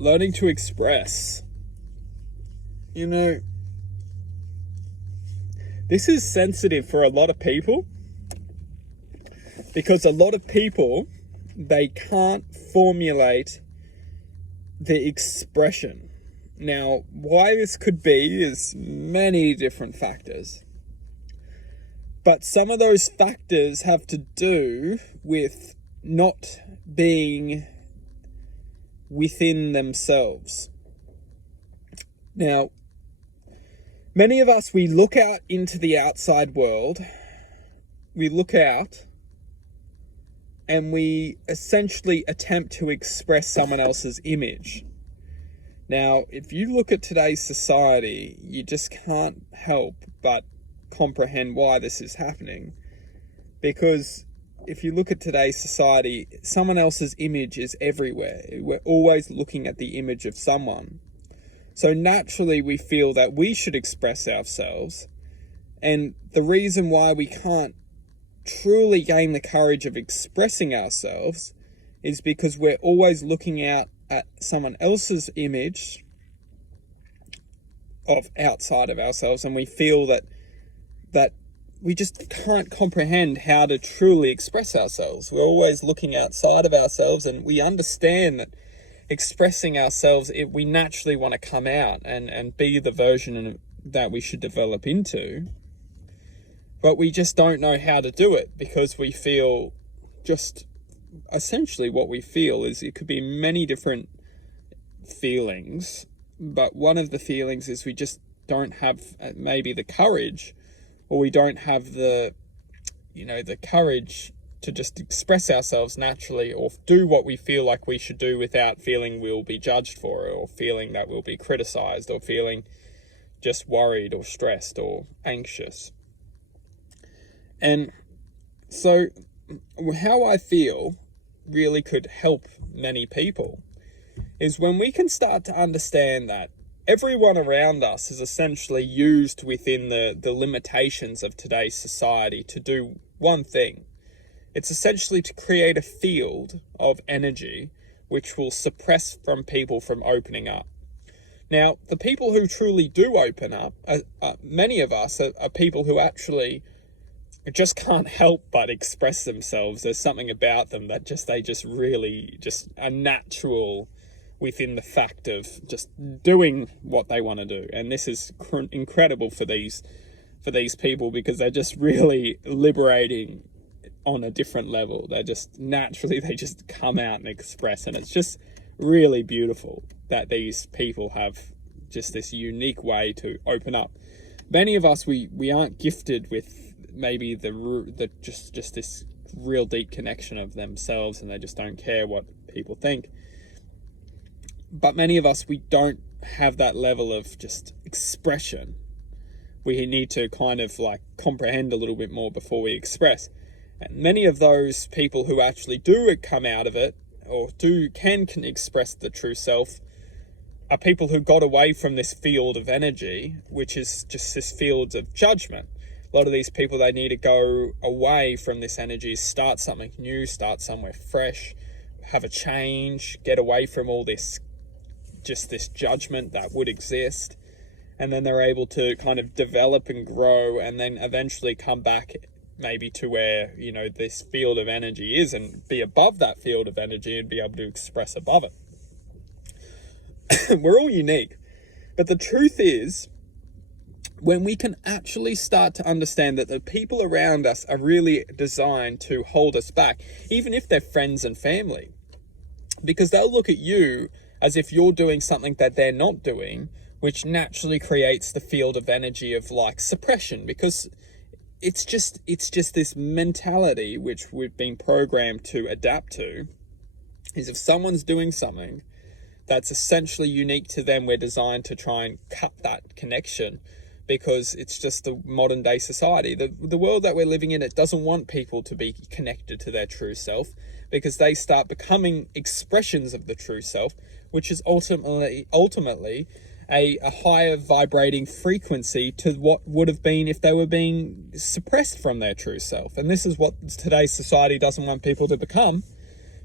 learning to express. You know, this is sensitive for a lot of people because a lot of people, they can't formulate the expression. Now, why this could be is many different factors. But some of those factors have to do with not being within themselves. Now, many of us, we look out into the outside world, we look out and we essentially attempt to express someone else's image. Now, if you look at today's society, you just can't help but comprehend why this is happening. Because if you look at today's society, someone else's image is everywhere. We're always looking at the image of someone. So naturally we feel that we should express ourselves. And the reason why we can't truly gain the courage of expressing ourselves is because we're always looking out at someone else's image of outside of ourselves, and we feel that we just can't comprehend how to truly express ourselves. We're always looking outside of ourselves, and we understand that expressing ourselves, we naturally want to come out and be the version that we should develop into. But we just don't know how to do it because we feel just essentially what we feel is it could be many different feelings. But one of the feelings is we just don't have maybe the courage, or we don't have the courage to just express ourselves naturally or do what we feel like we should do without feeling we'll be judged for it, or feeling that we'll be criticized, or feeling just worried or stressed or anxious. And so how I feel really could help many people is when we can start to understand that everyone around us is essentially used within the limitations of today's society to do one thing. It's essentially to create a field of energy which will suppress people from opening up. Now, the people who truly do open up, many of us are people who actually just can't help but express themselves. There's something about them that they really are natural within the fact of just doing what they want to do. And this is incredible for these people because they're just really liberating on a different level. They just come out and express, and it's just really beautiful that these people have just this unique way to open up. Many of us, we aren't gifted with maybe just this real deep connection of themselves, and they just don't care what people think. But many of us, we don't have that level of just expression. We need to kind of comprehend a little bit more before we express. And many of those people who actually do come out of it, or can express the true self, are people who got away from this field of energy, which is just this field of judgment. A lot of these people, they need to go away from this energy, start something new, start somewhere fresh, have a change, get away from all this judgment that would exist. And then they're able to kind of develop and grow, and then eventually come back maybe to where, this field of energy is, and be above that field of energy and be able to express above it. We're all unique. But the truth is, when we can actually start to understand that the people around us are really designed to hold us back, even if they're friends and family, because they'll look at you as if you're doing something that they're not doing, which naturally creates the field of energy of suppression, because it's just this mentality which we've been programmed to adapt to, is if someone's doing something that's essentially unique to them, we're designed to try and cut that connection, because it's just the modern day society. The world that we're living in, it doesn't want people to be connected to their true self, because they start becoming expressions of the true self, which is ultimately a higher vibrating frequency to what would have been if they were being suppressed from their true self. And this is what today's society doesn't want people to become,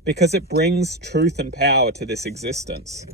because it brings truth and power to this existence.